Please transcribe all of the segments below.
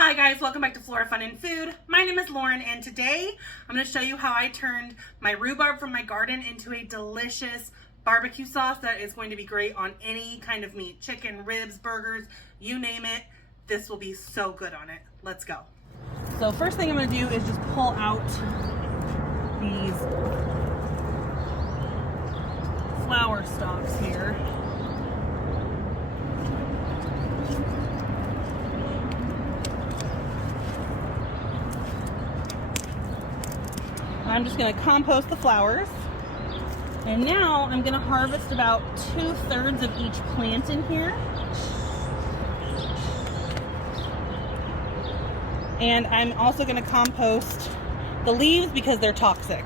Hi guys, welcome back to Flora Fun and Food. My name is Lauren and today I'm going to show you how I turned my rhubarb from my garden into a delicious barbecue sauce that is going to be great on any kind of meat. Chicken, ribs, burgers, you name it. This will be so good on it. Let's go. So first thing I'm going to do is just pull out these flower stalks here. I'm just going to compost the flowers. And now I'm going to harvest about 2/3 of each plant in here. And I'm also going to compost the leaves because they're toxic.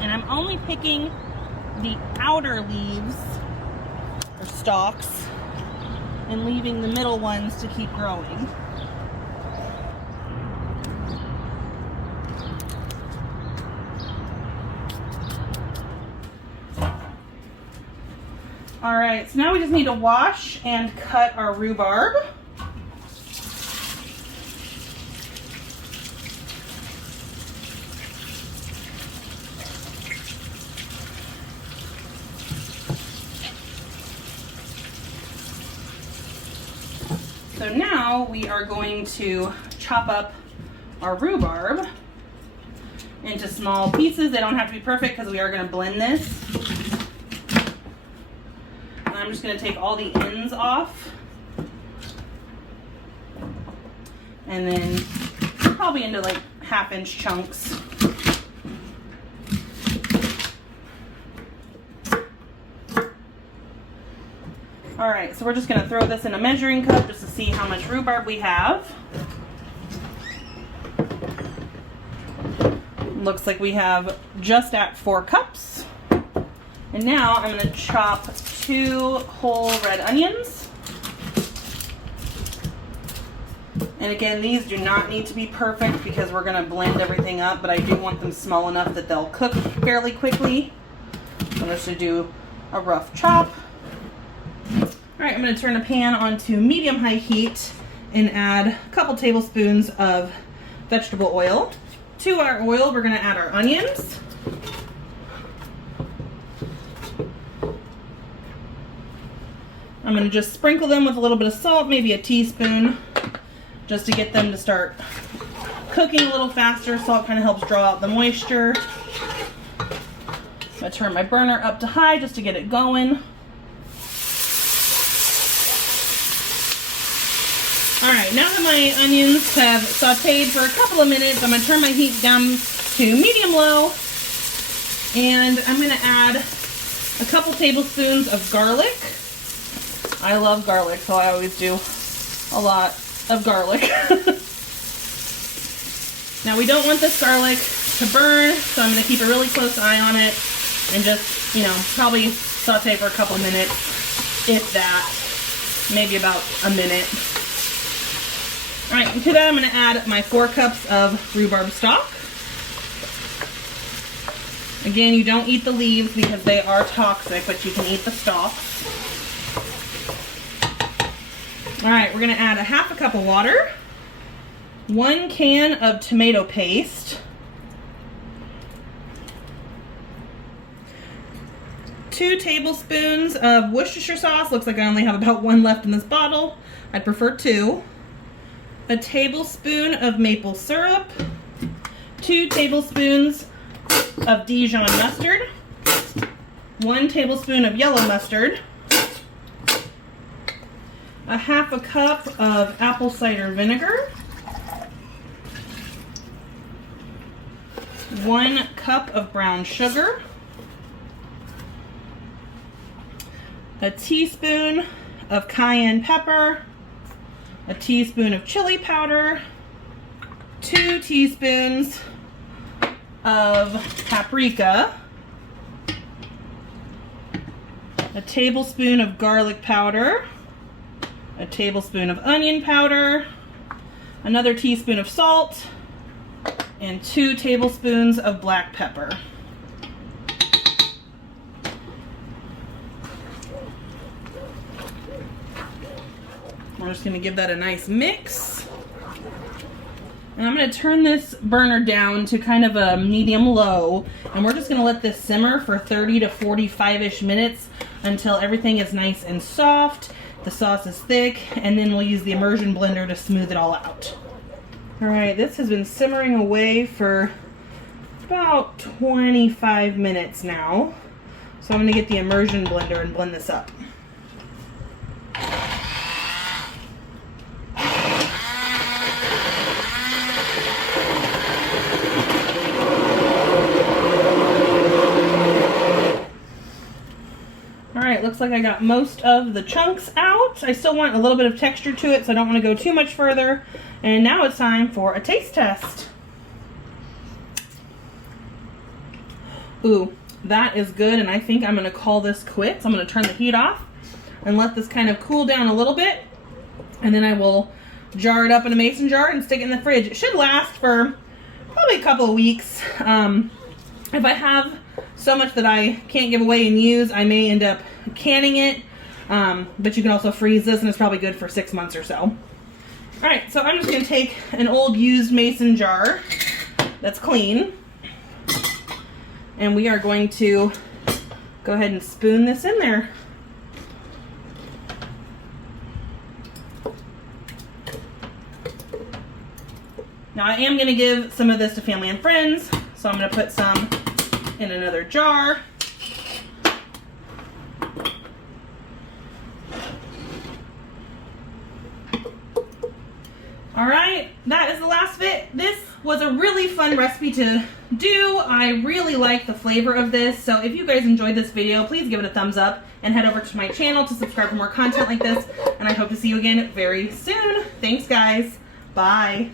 And I'm only picking the outer leaves or stalks and leaving the middle ones to keep growing. All right, so now we just need to wash and cut our rhubarb. So now we are going to chop up our rhubarb into small pieces. They don't have to be perfect because we are going to blend this. And I'm just going to take all the ends off. And then probably into like 1/2-inch chunks. All right, so we're just going to throw this in a measuring cup just to see how much rhubarb we have. Looks like we have just at 4 cups. And now I'm going to chop 2 whole red onions. And again, these do not need to be perfect because we're going to blend everything up, but I do want them small enough that they'll cook fairly quickly. So I'm just going to do a rough chop. All right, I'm going to turn the pan on to medium-high heat and add a couple tablespoons of vegetable oil. To our oil, we're going to add our onions. I'm going to just sprinkle them with a little bit of salt, maybe a teaspoon, just to get them to start cooking a little faster. Salt kind of helps draw out the moisture. I'm going to turn my burner up to high just to get it going. All right, now that my onions have sauteed for a couple of minutes, I'm going to turn my heat down to medium-low, and I'm going to add a couple tablespoons of garlic. I love garlic, so I always do a lot of garlic. Now, we don't want this garlic to burn, so I'm going to keep a really close eye on it and just, probably saute for a couple of minutes, if that, maybe about a minute. All right, and to that I'm going to add my 4 cups of rhubarb stock. Again, you don't eat the leaves because they are toxic, but you can eat the stalks. All right, we're going to add a 1/2 cup of water, 1 can of tomato paste, 2 tablespoons of Worcestershire sauce. Looks like I only have about 1 left in this bottle. I'd prefer 2. A tablespoon of maple syrup, 2 tablespoons of Dijon mustard, 1 tablespoon of yellow mustard, a 1/2 cup of apple cider vinegar, 1 cup of brown sugar, a teaspoon of cayenne pepper, a teaspoon of chili powder, 2 teaspoons of paprika, a tablespoon of garlic powder, a tablespoon of onion powder, another teaspoon of salt, and 2 tablespoons of black pepper. We're just gonna give that a nice mix. And I'm gonna turn this burner down to kind of a medium-low, and we're just gonna let this simmer for 30 to 45-ish minutes until everything is nice and soft, the sauce is thick, and then we'll use the immersion blender to smooth it all out. All right, this has been simmering away for about 25 minutes now. So I'm gonna get the immersion blender and blend this up. Alright, looks like I got most of the chunks out. I still want a little bit of texture to it, so I don't want to go too much further. And now it's time for a taste test. Ooh, that is good, and I think I'm going to call this quits. I'm going to turn the heat off and let this kind of cool down a little bit. And then I will jar it up in a mason jar and stick it in the fridge. It should last for probably a couple of weeks. If I have so much that I can't give away and use, I may end up canning it, but you can also freeze this, and it's probably good for 6 months or so. Alright, so I'm just going to take an old used mason jar that's clean, and we are going to go ahead and spoon this in there. Now I am going to give some of this to family and friends, so I'm going to put some in another jar. Alright, that is the last bit. This was a really fun recipe to do. I really like the flavor of this, so if you guys enjoyed this video, please give it a thumbs up and head over to my channel to subscribe for more content like this, and I hope to see you again very soon. Thanks guys. Bye.